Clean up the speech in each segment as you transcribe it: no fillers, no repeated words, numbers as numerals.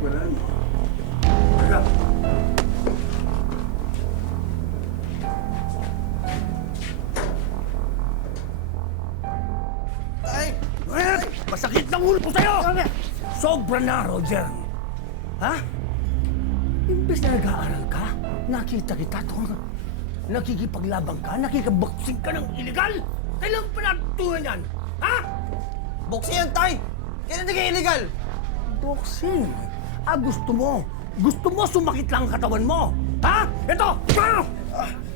Wala na. Wala. Tay! Masakit ng ulo ko sa'yo! Sobra na, Roger. Ha? Imbes na nag-aaral ka, nakita kita doon. Nakikipaglabang ka, nakikiboxing ka ng illegal. Kailan pa natutunan yan? Ha? Boxing yan, Tay! Kailan naging illegal? Boxing? Ah, gusto mo? Gusto mo sumakit lang ang katawan mo? Ha? Ito!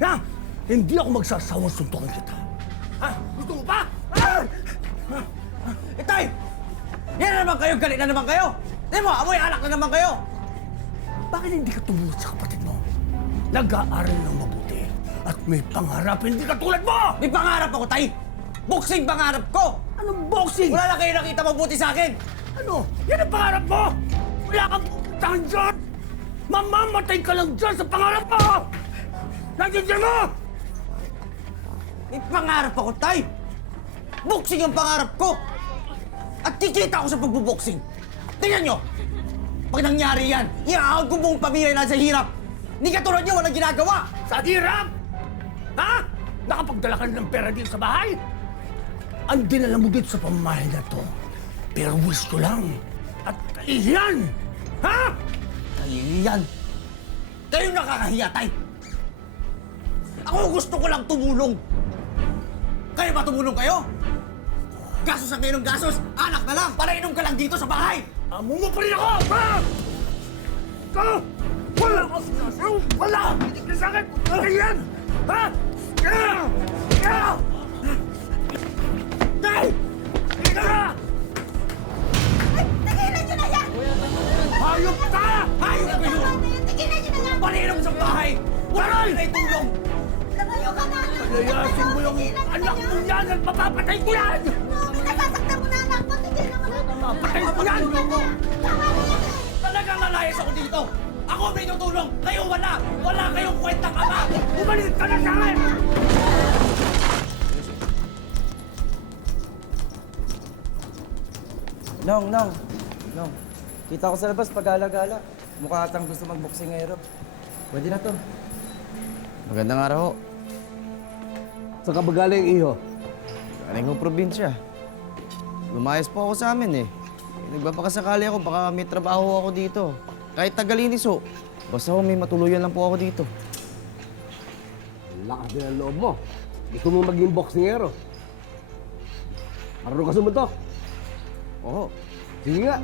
Ha? Hindi ako magsasawang suntukan kita. Ha? Gusto mo pa? Tay! Yan na naman kayo, galit na naman kayo! Di mo, amoy alak na naman kayo! Bakit hindi ka tumulad sa kapatid mo? Nag-aaral ng mabuti at may pangarap, hindi ka tulad mo! May pangarap ako, Tay! Boxing pangarap ko! Anong boxing? Wala na kayo nakita mabuti sa akin! Ano? Yan ang pangarap mo! Wala kang pupuntahan dyan! Mamamatay ka lang dyan sa pangarap mo! Nandiyan mo! May pangarap ako, Tay! Boxing ang pangarap ko! At kikita ako sa pagbuboxing! Tingnan nyo! Pag nangyari yan, iaahon ko buong pamilya na sa hirap! Ni katulad nyo, walang ginagawa! Sa hirap! Ha? Nakapagdala ka na ng pera dito sa bahay? Ang dinala mo dito sa pamamahay na to. Pero wish ko lang. At kaihiyan! Ha? Kahihiyan! Kayo nakakahiya, Tay! Ako gusto ko lang tumulong! Kayo ba tumulong kayo? Gasos ang kayo ng gasos! Anak na lang! Para inom ka lang dito sa bahay! Amo mo pa rin ako! Ha? Ka! Wala ka sinasaw! Wala! Hindi ka sa akin! Kaihiyan! Ha? Kaya! Kaya! Tay! Kaya! Tigilan nyo na yan! Hayop ka! Hayop kayo! Tigilan nyo na yan! Para inom sa bahay! Wala kayo na itulong! Lumayo ka na! Layasin mo yung anak mo yan at mapapatay ko yan! Nasasaktan mo na anak ko! Tigilan mo na! Mapapatay ko yan! Tama na yan! Talagang nalayas ako dito! Ako may tutulong! Kayo wala! Wala kayong kwentang ama! Umalis ka na sa akin! Nong. Kita ko sa labas pag-gala-gala. Mukha atang gusto mag-boksingero. Pwede na to. Magandang araw ho. Saan ka ba galing, iho? Galing ho probinsya. Lumayas po ako sa amin eh. Nagbabakasakali ako, baka may trabaho ako dito. Kahit tagalinis ho. Basta ho, may matuluyan lang po ako dito. Lakas din ang loob mo. Gusto mo maging boksingero. Marunong ka sumuntok. Oo. Sige nga.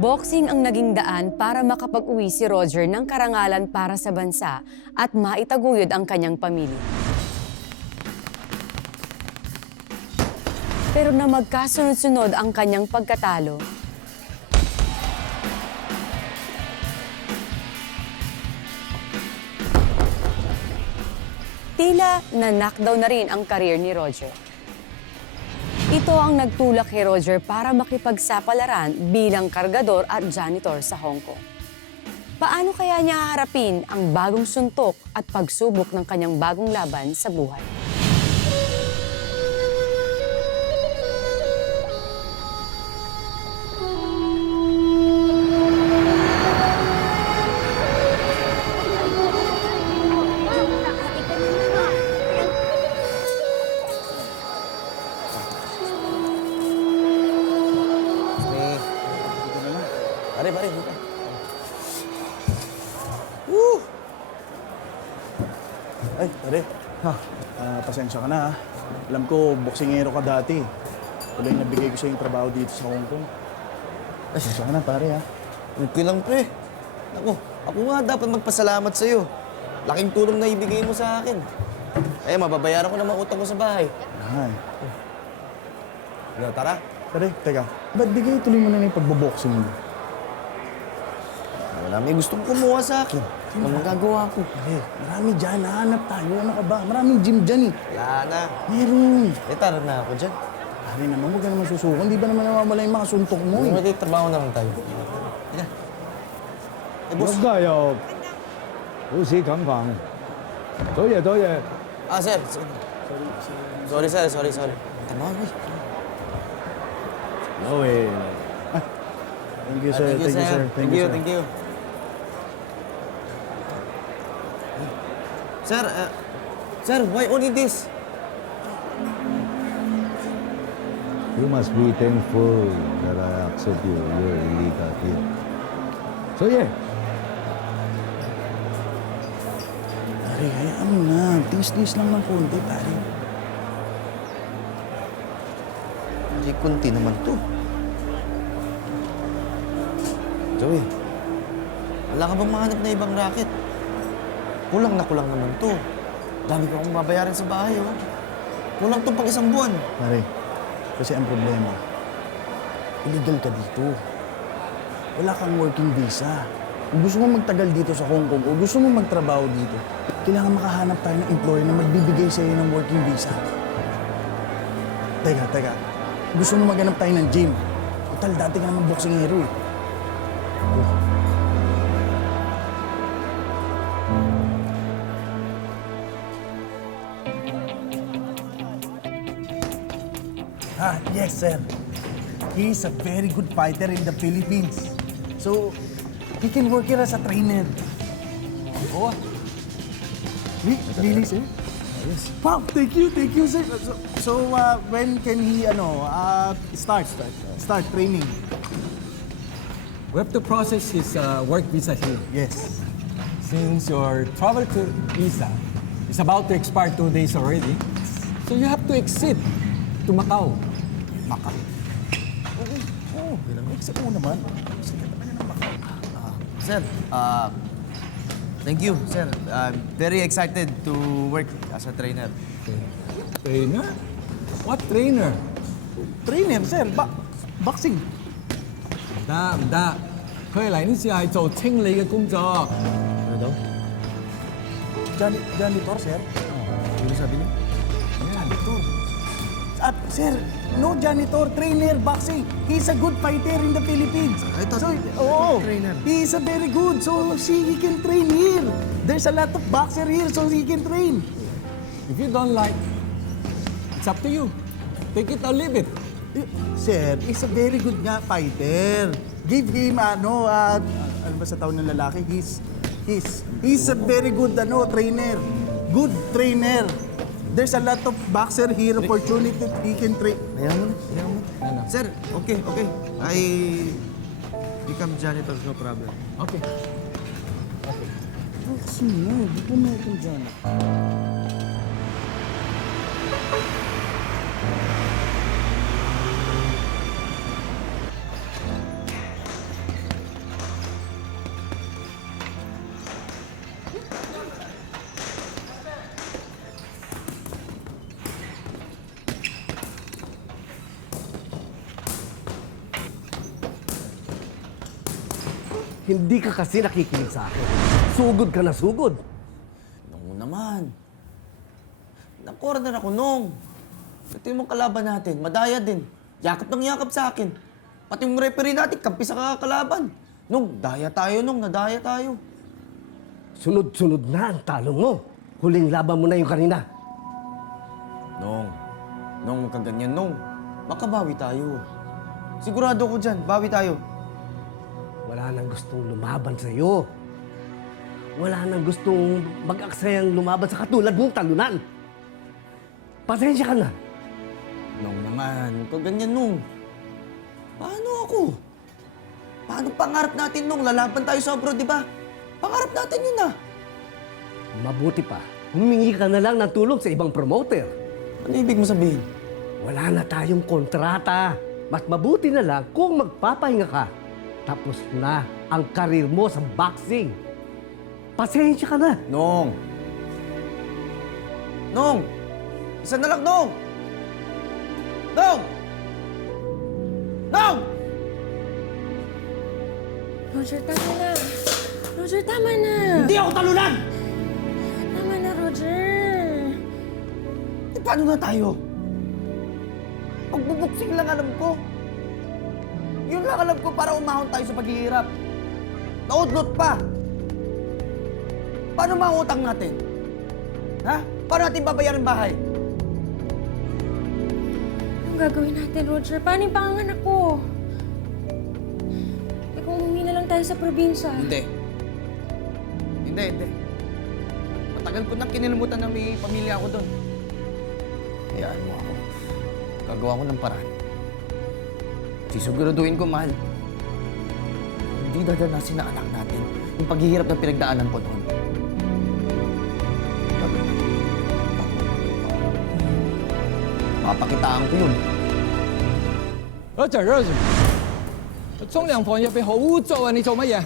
Boxing ang naging daan para makapag-uwi si Roger ng karangalan para sa bansa at maitaguyod ang kanyang pamilya. Pero na magkasunod-sunod ang kanyang pagkatalo, tila na-knockdown na rin ang karir ni Roger. Ito ang nagtulak kay Roger para makipagsapalaran bilang kargador at janitor sa Hong Kong. Paano kaya niya haharapin ang bagong suntok at pagsubok ng kanyang bagong laban sa buhay? Pare, dito. Ay, pare. Pasensya ka na ha. Alam ko, boksingero ka dati. Tuloy nabigay ko sa yung trabaho dito sa Hong Kong. Pasensya ka na, pare ha. Okay lang, pre. Ako nga dapat magpasalamat sa'yo. Laking tulong na ibigay mo sa akin. Eh, mababayaran ko naman utang ko sa bahay. Ay. Tara. Pare, teka. Ba't bigay tuloy mo na yung pagboboxing mo? Wala may gustong kumuha sa akin. Ano magagawa ko? Pare, marami dyan. Nahanap tayo. Ano ka ba? Maraming gym dyan eh. Wala na. Meron. Eh, tara na ako dyan. Pare naman, huwag ka naman susukan. Di ba naman nawawala yung mga suntok mo eh? May trabaho naman tayo. Yan. Eh, boss. 我家又好似咁講， Toye. Ah, sir. Sorry, sir. Sorry. Tama, uy. No way. Thank you, sir. Thank you. Sir, why only this? You must be thankful that I accept you. You're illegal here. Toye. Pare, hayaan mo na. Tiis-tiis lang ng konti, pare. Hindi kunti naman to. Joey, wala ka bang mahanap na ibang racket? Kulang na kulang naman to. Dami ko akong babayaran sa bahay, oh. Kulang to pang isang buwan. Pare, kasi ang problema, illegal ka dito. Wala kang working visa. Kung gusto mo magtagal dito sa Hong Kong o gusto mo magtrabaho dito, kailangan makahanap tayo ng employer na magbibigay sa iyo ng working visa. Teka. Gusto mo maghanap tayo ng gym. Total, dati ka naman boksingero eh. Yes, sir. He is a very good fighter in the Philippines. So, he can work here as a trainer. Oh, really, sir? Yes. Wow, thank you, sir. So, when can he, start training? We have to process his work visa here. Yes. Since your travel to visa is about to expire 2 days already, so you have to exit to Macau. Macau? Oo, except mo naman. Sir, thank you, sir. I'm very excited to work as a trainer. Trainer? What trainer? Trainer, sir. Boxing. 唔得，佢嚟呢次係做清理嘅工作。 Janitor, sir? Ano sabi niyo? Janitor. Sir, no janitor, trainer, boxing. He's a good fighter in the Philippines. I thought trainer. He is a very good, so he can train here. There's a lot of boxer here, so he can train. If you don't like, it's up to you. Take it or leave it. Sir, he's a very good nga fighter. Give him, ano ba sa tawag ng lalaki? He's a very good, trainer. Good trainer. There's a lot of boxer here, opportunity he can train. Ayaw mo na. Sir, okay. I become janitor, no problem. Okay. Sino? Di po na itong janitor. Hindi ka kasi nakikinig sa akin. Sugod ka na sugod. Nung naman. Na-corner ako nung. Ito yung mga kalaban natin, madaya din. Yakap ng yakap sa akin. Pati yung referee natin, kampi sa kakalaban. Nung, nadaya tayo. Sunod-sunod na ang talo mo. Huling laban mo na yung kanina. Nung, huwag kang ganyan, Nung. Makabawi tayo. Sigurado ko dyan, bawi tayo. Wala nang gustong lumaban sa'yo. Wala nang gustong mag-aksayang lumaban sa katulad mong talunan. Pasensya ka na. Nung naman, huwag kang ganyan, Nung. Paano ako? Paano pangarap natin, Nung? Lalaban tayo sa abroad, di ba? Pangarap natin yun, ah. Mabuti pa, humingi ka na lang ng tulong sa ibang promoter. Ano ibig mo sabihin? Wala na tayong kontrata. Mas mabuti na lang kung magpapahinga ka. Tapos na ang karir mo sa boxing. Pasensya ka na. Nung! Isa na lang, Nung! Roger, tama na. Roger, tama na. Hindi ako talunan! Tama na, Roger. Paano na tayo? Pagbubuksing lang alam ko. Yun lang alam ko para umahon tayo sa paghihirap. Naudlot pa. Paano mga utang natin? Ha? Paano natin babayaran bahay? Anong gagawin natin, Roger? Paano yung panganganak ko? Eh kung umuwi na lang tayo sa probinsya. Hindi. Hindi. Matagal ko nang kinilimutan na may pamilya ako doon. Hayaan mo ako. Gagawa ko ng paraan. Sisiguraduhin ko, mahal. Hindi dadanasin na anak natin yung paghihirap na pinagdaanan ko noon. Papakitaan ko yun. Roger，沖涼房入邊好污糟啊！你做乜嘢？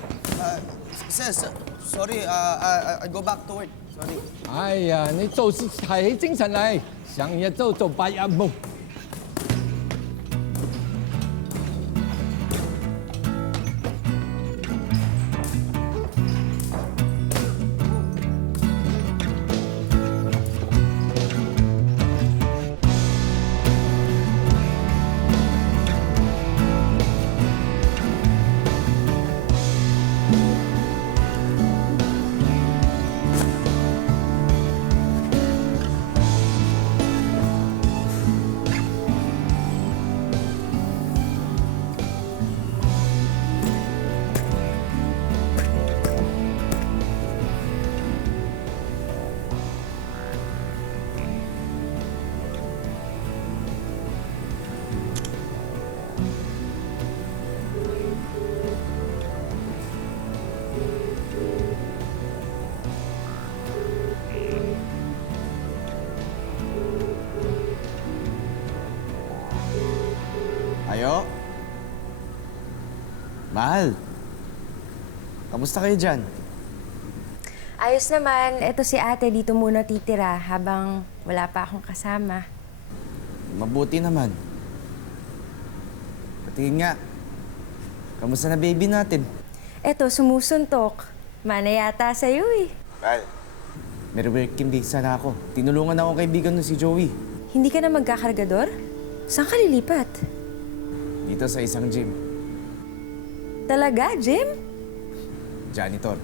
Sorry, I go back to work. Sorry. 哎呀，你做事提起精神嚟，成日都做白日夢。Ayo? Mahal. Kamusta kayo dyan? Ayos naman. Eto si ate dito muna titira habang wala pa akong kasama. Mabuti naman. Patingin nga. Kamusta na baby natin? Eto, sumusuntok. Mana yata sa'yo eh. Mahal. May working visa na ako. Tinulungan ako kaibigan nun si Joey. Hindi ka na magkakargador? Saan ka lilipat? Dito sa isang gym. Talaga, Jim? Janitor.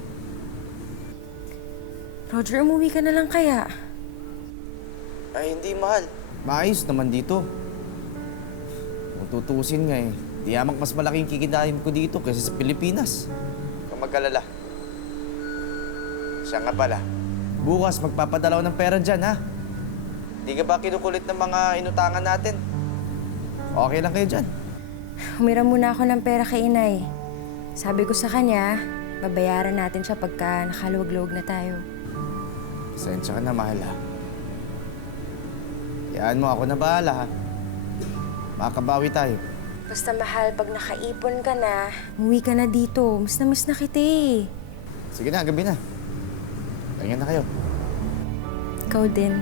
Roger, umuwi ka na lang kaya. Ay, hindi mahal. Maayos naman dito. Kung tutusin nga eh, di amak mas malaking kikitain ko dito kaysa sa Pilipinas. Kung mag-alala. Siya nga pala. Bukas magpapadalaw ng pera dyan, ha? Di ka ba kinukulit ng mga inutangan natin? Okay lang kayo dyan. Humiram muna ako ng pera kay inay. Sabi ko sa kanya, babayaran natin siya pagka nakaluwag-luwag na tayo. Pasensya ka na, mahal, ha? Hayaan mo, ako na bahala, ha? Makakabawi tayo. Basta mahal, pag nakaipon ka na, umuwi ka na dito. Miss na kita eh. Sige na, gabi na. Tingnan na kayo. Ikaw din.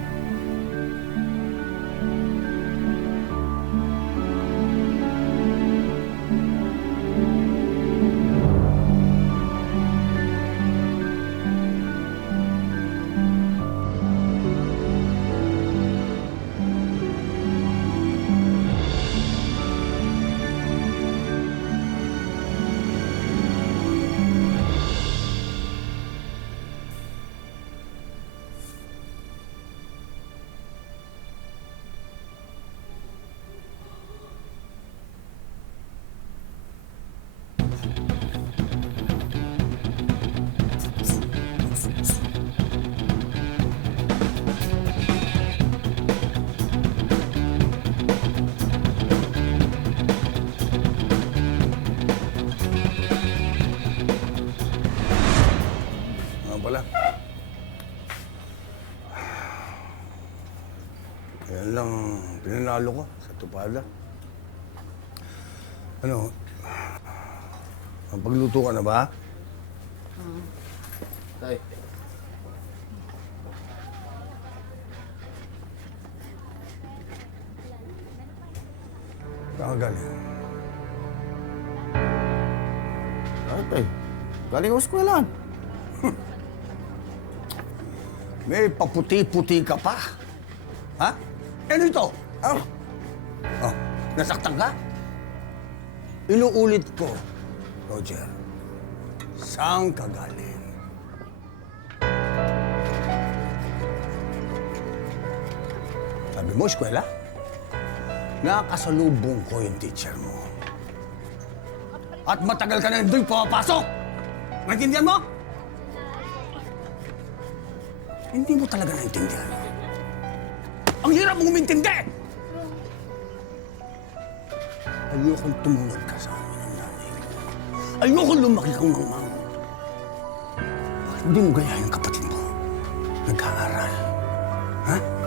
Pala. Yan lang pinanalo ko sa tupada. Ano, ang pagluto ka na ba? Tay. Saan ka galing? Ay, tay. Galing ako eskwelahan. May paputi-puti ka pa. Ha? Ano ito? Oh, nasaktan ka? Inuulit ko, Roger. Saan ka galing? Sabi mo, eskwela? Nakasalubong ko yung teacher mo. At matagal ka na doon pumapasok! Naintindihan mo? Hindi mo talaga naintindihan. Ang hirap mong umintindi! Ayokong tumunod ka sa amin ng nanay mo. Ayokong lumaki kang mamang. Bakit hindi mo gayahin ang kapatid mo? Nag-aaral. Ha?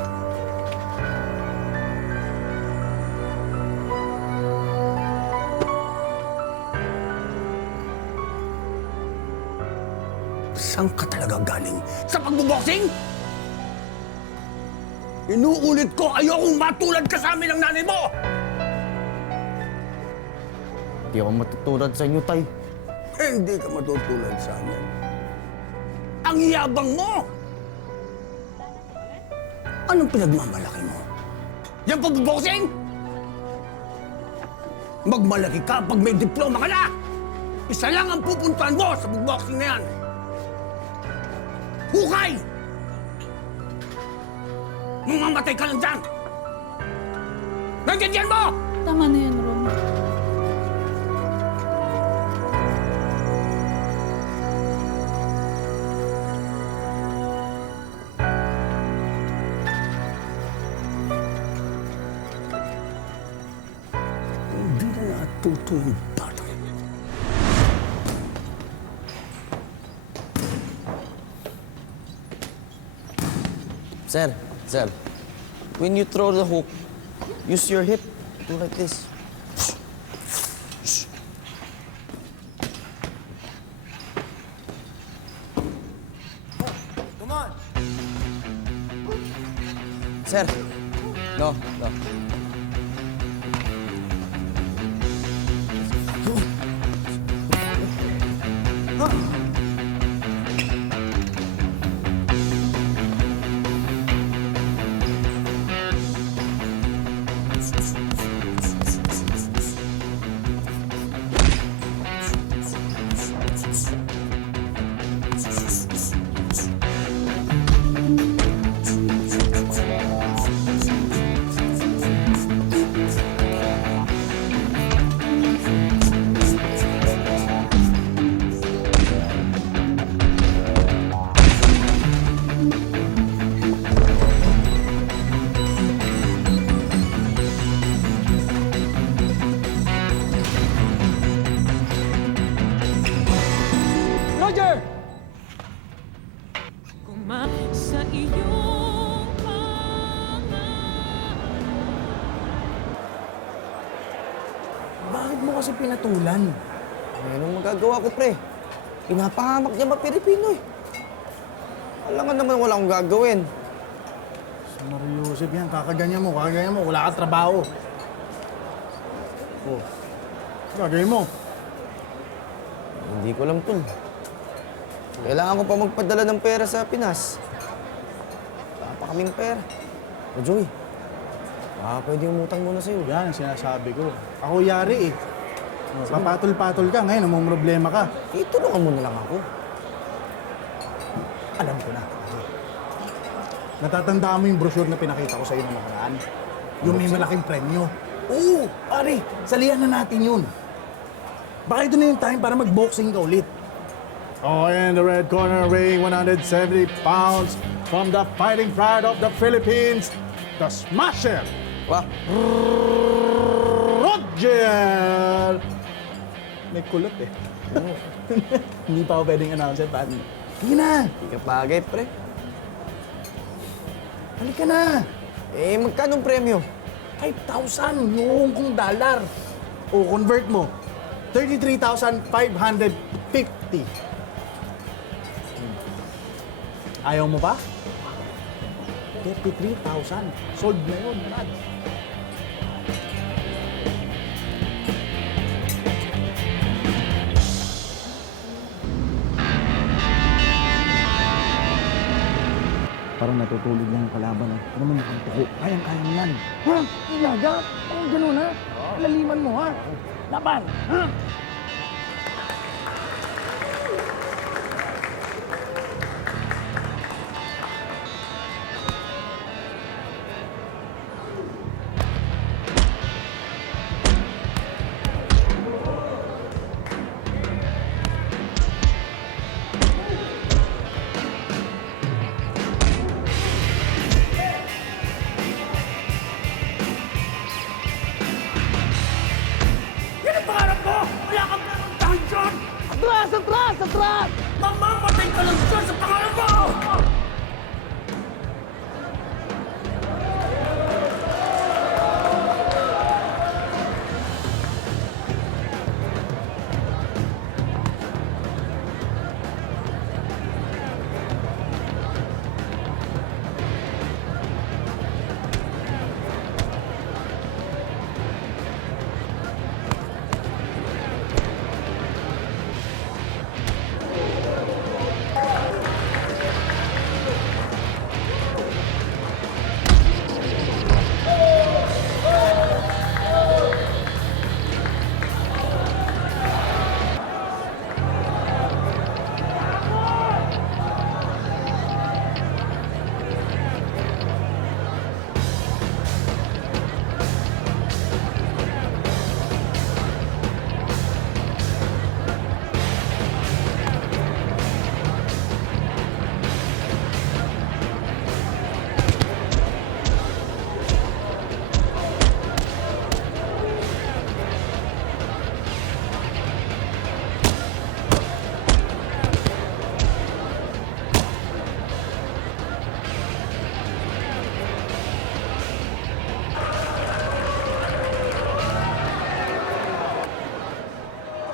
Saan ka talaga galing? Sa pagbuboxing? Inuulit ko, ayokong matulad ka sa amin ng nanay mo! Hindi ako matutulad sa inyo, Tay. Hindi ka matutulad sa amin. Ang yabang mo! Anong pinagmamalaki mo? Yan pagbuboxing? Magmalaki ka pag may diploma ka na! Isa lang ang pupuntahan mo sa pagboxing na yan. Hukay! Mamamatay ka lang dyan! Naintindihan mo! Tama na yan, Rom. Hindi na natuto yung bata. Sir, when you throw the hook, use your hip. Do like this. Come on! Sir, no. Roger! Sa iyong Bakit mo kasi pinatulan? Anong magagawa ko, pre? Pinapahamak niya ba Pilipino eh? Alam nga naman wala akong gagawin. Si Mario Joseph yan, kakaganyan mo, wala ka trabaho. Oh, gagawin mo. Hindi ko alam, tol. Kailangan ko pa magpadala ng pera sa Pinas. Wala pa kaming pera. O, Joey, pwede umutang muna sa'yo. Yan ang sinasabi ko. Ako yari eh. Oh, papatol-patol ka ngayon, may problema ka. Tulungan mo na lang ako. Alam ko na. Natatandaan mo yung brochure na pinakita ko sa'yo ng nakaraan? Yung may malaking premyo. Oo, pare, salihan na natin yun. Baka ito na yung time para mag-boxing ka ulit. Oh, in the red corner, weighing 170 pounds, from the fighting pride of the Philippines, the Smasher, Wah, Roger! May kulot eh. Hindi pa ako pwedeng announcer, pa. Sige na, hindi ka bagay, pre. halika na. Magkano ang premyo? 5,000 yung Hong Kong dollar. O, convert mo. 33,550. Ayaw mo pa? 33,000. Sold na yun, Brad. Parang natutulog lang ang kalaban. Ano naman ang tuko? Kayang-kaya mo yan. Ha? Ilaga? Parang ganun, ha? Laliman mo, ha? Laban, ha? Atras! Atras! Atras! Mamamatay ka lang dyan sa pangalan mo!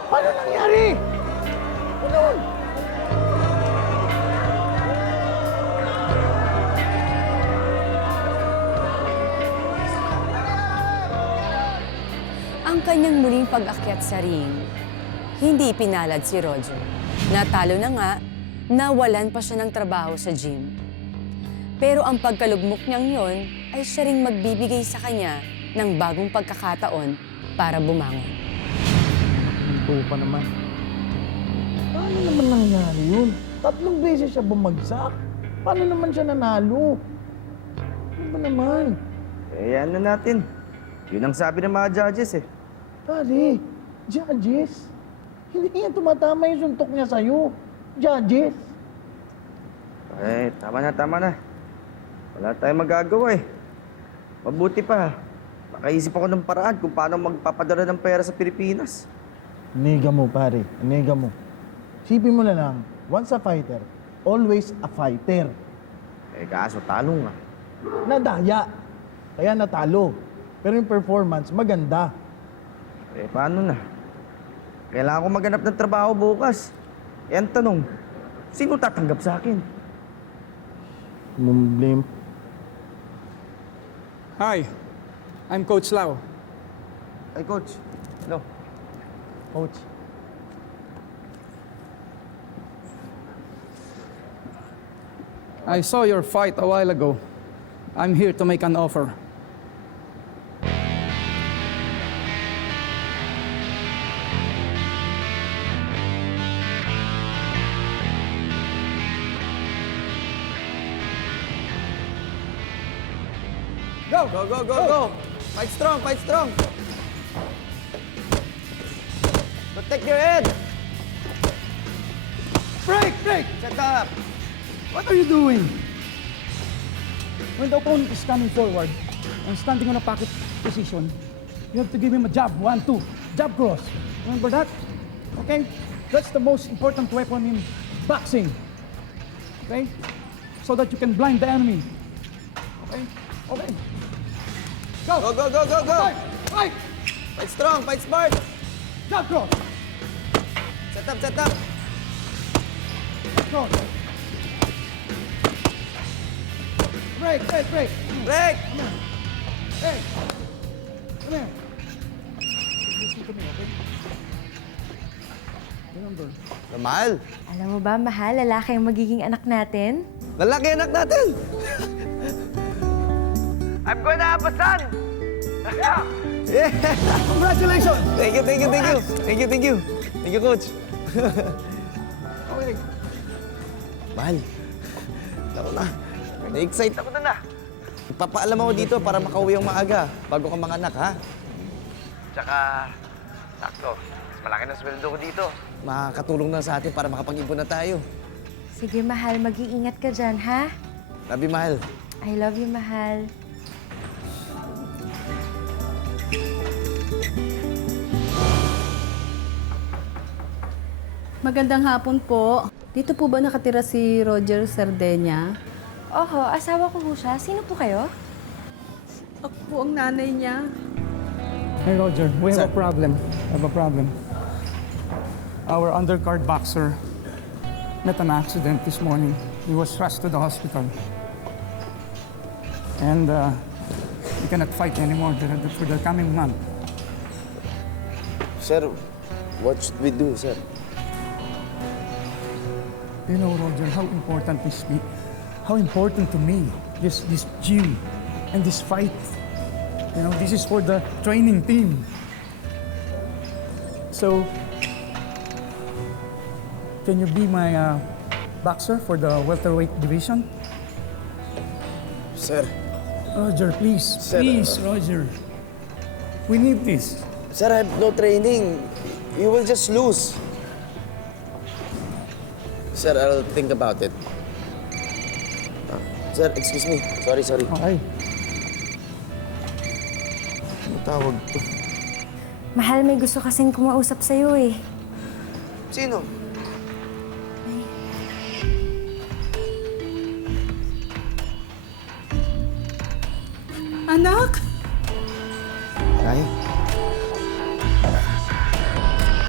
Ano nangyari? Ano? Ang kanyang muling pag-akyat sa ring, hindi pinalad si Roger. Natalo na nga, nawalan pa siya ng trabaho sa gym. Pero ang pagkalugmok niyang yon ay siya ring magbibigay sa kanya ng bagong pagkakataon para bumangon. Ito pa naman. Paano naman nangyari yun? 3 beses siya bumagsak. Paano naman siya nanalo? Ano ba naman? Eh, ano natin? Yun ang sabi ng mga judges eh. Pare, judges. Hindi yan tumatama yung suntok niya sa'yo. Judges. Eh, tama na. Wala tayong magagawa eh. Mabuti pa. Makaisip ako ng paraan kung paano magpapadala ng pera sa Pilipinas. Nega mo, pare. Nega mo. Sipin mo na lang, once a fighter, always a fighter. Eh, kaso talo nga. Nadaya. Kaya natalo. Pero yung performance, maganda. Eh, paano na? Kailangan ko maghanap ng trabaho bukas. Eh, ang tanong, sino tatanggap sa akin? Mumblame. Hi, I'm Coach Lau. Ay, coach. Ano? Coach. I saw your fight a while ago. I'm here to make an offer. Go! Fight strong! Protect your head! Break! Set up! What are you doing? When the opponent is coming forward and standing on a pocket position, you have to give him a jab. 1, 2. Jab cross. Remember that? Okay? That's the most important weapon in boxing. Okay? So that you can blind the enemy. Okay? Okay. Go! Go! Fight! Fight strong! Fight smart! Jab cross! Set up! Cross! Break! Break! Hey! Come here. Listen to me, okay? Remember, Mahal! Alam mo ba, mahal, lalaki ang magiging anak natin? Lalaki anak natin! I'm gonna have a son! Yeah! congratulations! Thank you, coach. Okay. Mahal, ako na. Na-excite ako na. Ipapaalam ako dito para makauwi ang maaga bago ka manganak, ha? Tsaka, sakto, mas malaki na sweldo ko dito. Makakatulong na sa atin para makapag-ipon na tayo. Sige, mahal, mag-iingat ka dyan, ha? Love you, mahal. I love you, mahal. Magandang hapon po. Dito po ba nakatira si Roger Sardenya? Oho, asawa ko ho siya. Sino po kayo? Ako po ang nanay niya. Hey Roger, we have a problem. Our undercard boxer met an accident this morning. He was rushed to the hospital. And he cannot fight anymore for the coming month. Sir, what should we do, sir? You know, Roger, how important to me this gym and this fight. You know, this is for the training team. So, can you be my boxer for the welterweight division? Sir, Roger, please. Sir, Please, Roger. We need this. sir, I have no training. You will just lose. Sir, I'll think about it. Sir, excuse me. Sorry. Okay. Ano tawag to? Mahal, may gusto kasing kumausap sa'yo eh. Sino? Anak! Nay?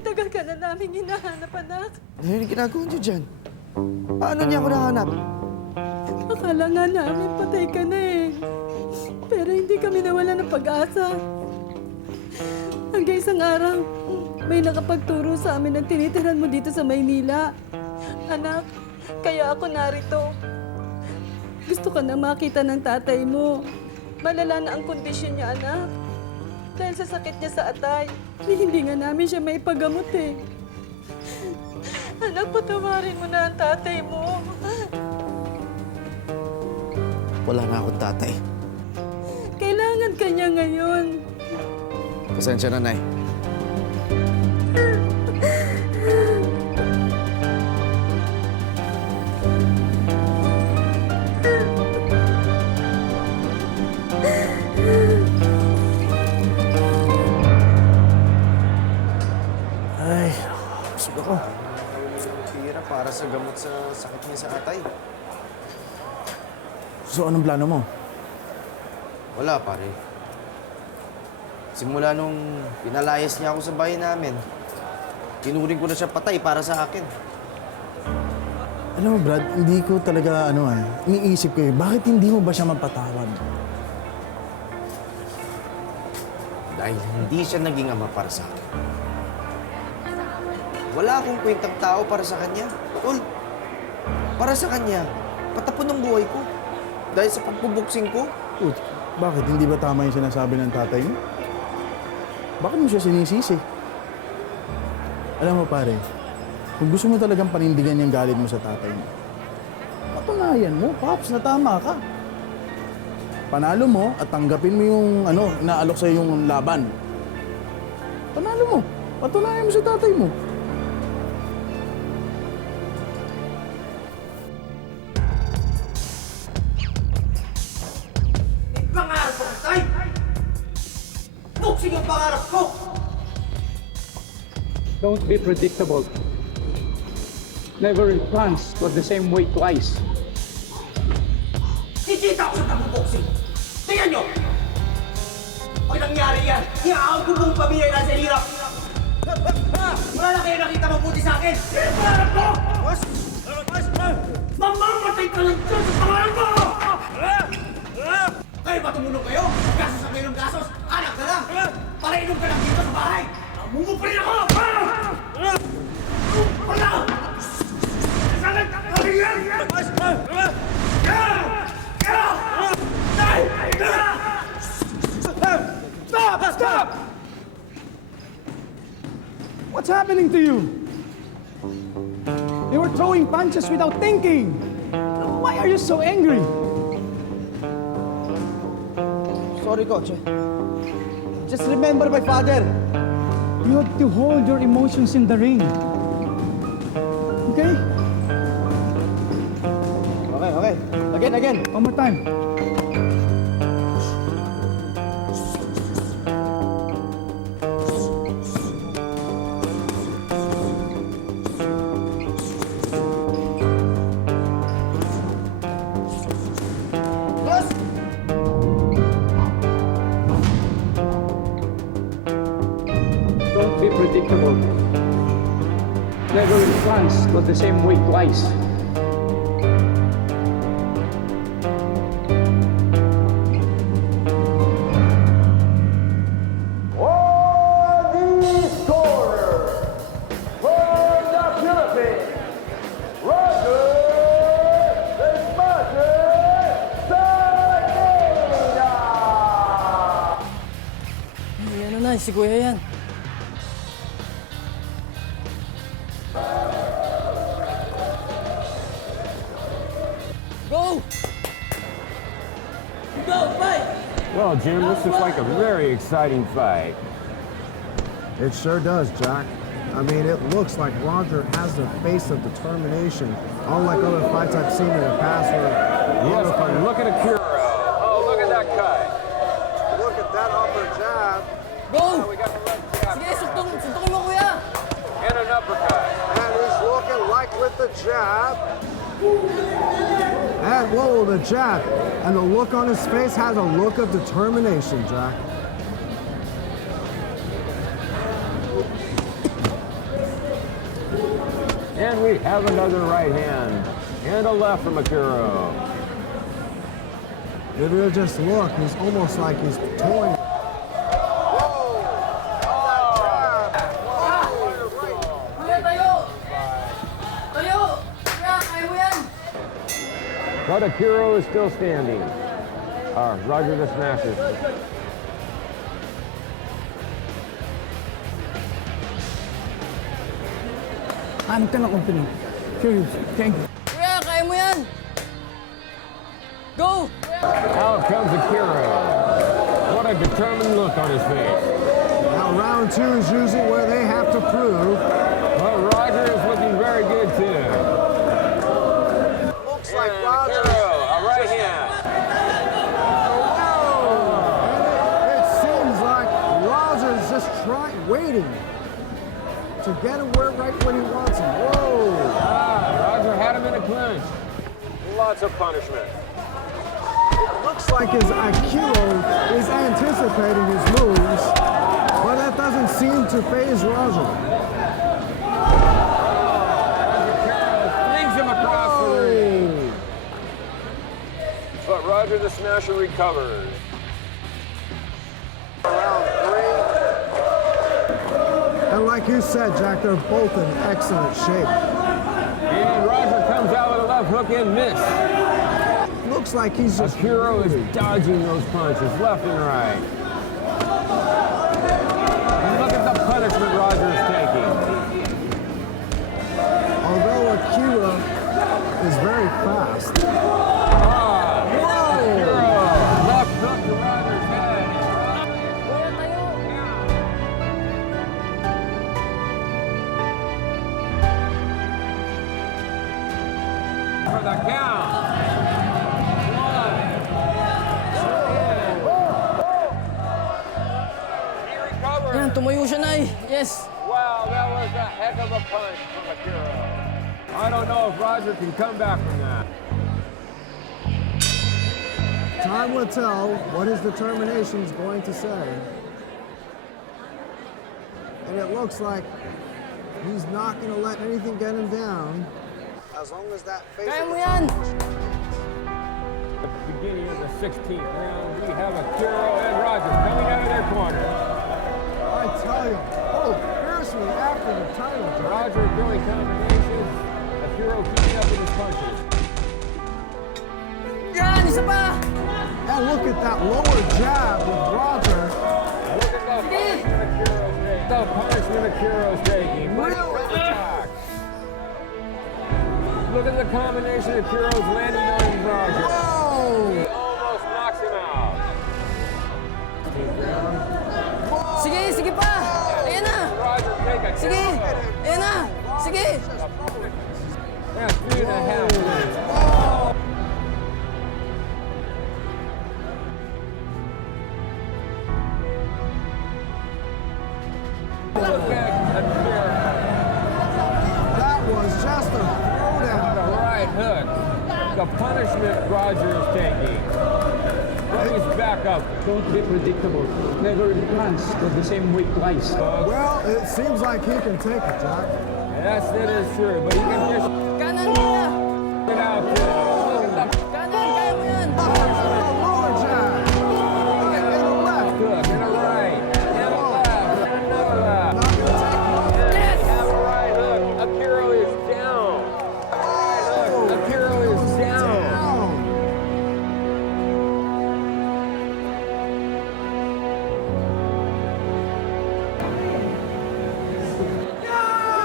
Tagal ka na namin hinahanap, anak. Ano yung ginagawa niyo dyan? Paano niya ako nahanap? Akala nga namin patay ka na eh. Pero hindi kami nawala ng pag-asa. Hanggang isang araw, may nakapagturo sa amin na tinitirahan mo dito sa Maynila. Anak, kaya ako narito. Gusto ka na makita ng tatay mo. Malala na ang kondisyon niya, anak. Dahil sa sakit niya sa atay, hindi nga namin siya maipagamot eh. Anak, patawarin mo na ang tatay mo. Wala na akong tatay. Kailangan ka niya ngayon. Pasensya na, Nay. Ay, busog ako. Tira para sa gamot sa sakit niya sa atay. So, anong plano mo? Wala, pare. Simula nung pinalayas niya ako sa bahay namin, tinuring ko na siya patay para sa akin. Alam mo, Brad, hindi ko talaga, iniisip ko bakit hindi mo ba siya mapatawad? Dahil hindi siya naging ama para sa akin. Wala akong kwentang tao para sa kanya. Tol, para sa kanya, patapon ang buhay ko. Dahil sa pagbuboksing ko. Bakit? Hindi ba tama yung sinasabi ng tatay mo? Bakit mo siya sinisisi? Alam mo, pare, kung gusto mo talagang panindigan yung galit mo sa tatay mo, patunayan mo, Pops, na tama ka. Panalo mo at tanggapin mo yung inaalok sa'yo yung laban. Panalo mo. Patunayan mo sa tatay mo. May pangarap ako, tay! Boxing ang pangarap ko! Don't be predictable. Never runs was the same way twice. Kikita ko sa pagbuboxing! Tingnan nyo! Pag nangyari yan, iaahon ko buong pamilya na sa hirap! Wala na kayo nakita mabuti sa akin! Yan ang pangarap ko! Mamamatay ka lang dyan sa pangarap ko! Kayo ba tumulong kayo? Gasos na kayo ng gasos? Anak na lang! Para inom ka lang dito sa bahay! Namungo pa rin ako! Wala! Sakit! Kabigyan! Stop! What's happening to you? You were throwing punches without thinking. Why are you so angry? Sorry, Coach. Just remember my father. You have to hold your emotions in the ring. Okay? Okay. Again. One more time. unpredictable. Never in France go the same way twice. Ano na, si Kuya yan. Go! Go, fight! Well, Jim, this looks like a very exciting fight. It sure does, Jack. I mean, it looks like Roger has the face of determination, unlike other fights I've seen in the past where... Yes, but look at Akira. Oh, look at that cut. Look at that upper jab. Go! We got the right jab. Sige, suntukin mo, Kuya! And an uppercut. And he's looking like with the jab. And, whoa, the jab. And the look on his face has a look of determination, Jack. And we have another right hand. And a left from Akira. If you just look, he's almost like he's toying. Kuya, tayo! Tayo! Kuya, kaya mo yan! But Akira is still standing. Roger the Smasher. I'm gonna continue. Serious. Thank you. Kuya, kaya mo yan! Go! Out comes Akira. What a determined look on his face. Now, round two is usually where they have to prove. But Roger is looking very good, too. Looks like And Roger. Akira, a right hand. It seems like Roger's just waiting to get him right when he wants him. Whoa! Roger had him in a clinch. Lots of punishment. It looks like his Akira is anticipating his moves, but that doesn't seem to faze Roger. Flings him across the ring. But Roger the Smasher recovers. Round three. And like you said, Jack, they're both in excellent shape. And Roger comes out with a left hook and miss. Looks like he's just... Akira is dodging those punches left and right. And look at the punishment Roger is taking. Although Akira is very fast. Akira, left hook to Roger's head. Kuya, tayo! For the count. Yan, tumayo siya, Nay. Yes! Wow, that was a heck of a punch from Akira. I don't know if Roger can come back from that. Time will tell what his determination is going to say. And it looks like he's not going to let anything get him down. As long as that face... Kaya mo yan! At the beginning of the 16th round, we have Akira and Roger coming out of their corner. I tell you, fiercely after the title. Roger doing combinations, Akira keeping up with his punches. Yan, isa pa! And look at that lower jab with Roger. Look at the punishment Akira's taking. The punishment Akira's taking. Look at the combination Akiro's landing on Roger. Whoa! He almost knocks him out. Sige, sige pa! Ayan na! Roger take a Sige! Ayan na! Sige! Yeah, 3.5 minutes. Look at Akira. That was just a throwdown. The right hook. the punishment Roger is taking. He's back up. Don't be predictable. Never plans go the same way twice. Well, it seems like he can take it, Jack. Yes, that is true, but he can just Kanan nila! get out there. Kanan, kaya mo yan! Lower Jack. Right, and a left. Good, and a right, and a left, and another left. And have a right hook. Akira is down. Right hook. Akira is down.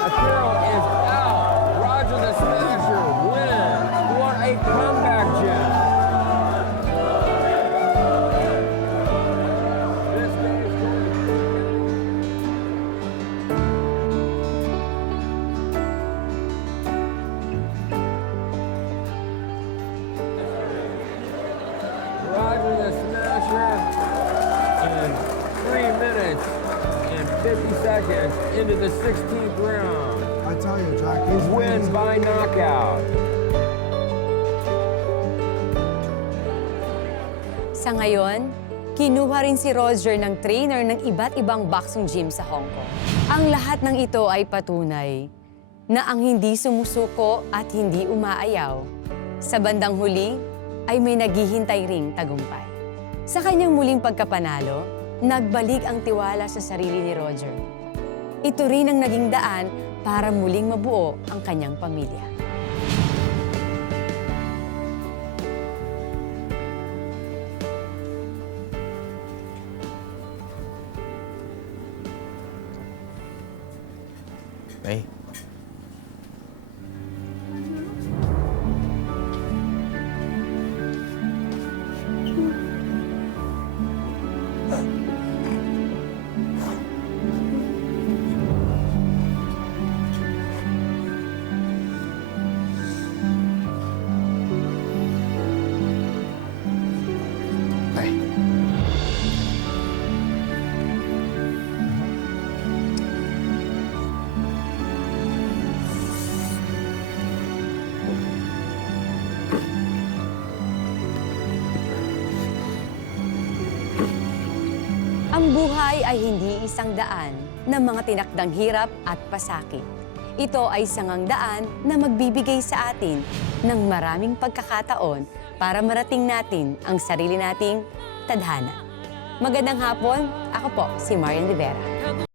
Akira is out. Roger the Smasher wins. What a comeback, Jim. This game is going to Roger the Smasher in 3 minutes and 50 seconds into the 16th round. I tell you, Jack, he's Wins by knockout. Sa ngayon, kinuha rin si Roger ng trainer ng iba't ibang boxing gym sa Hong Kong. Ang lahat ng ito ay patunay na ang hindi sumusuko at hindi umaayaw, sa bandang huli ay may naghihintay ring tagumpay. Sa kanyang muling pagkapanalo, nagbalik ang tiwala sa sarili ni Roger. Ito rin ang naging daan para muling mabuo ang kanyang pamilya. Hey. Ang buhay ay hindi isang daan ng mga tinakdang hirap at pasakit. Ito ay sangang daan na magbibigay sa atin ng maraming pagkakataon para marating natin ang sarili nating tadhana. Magandang hapon, ako po si Marian Rivera.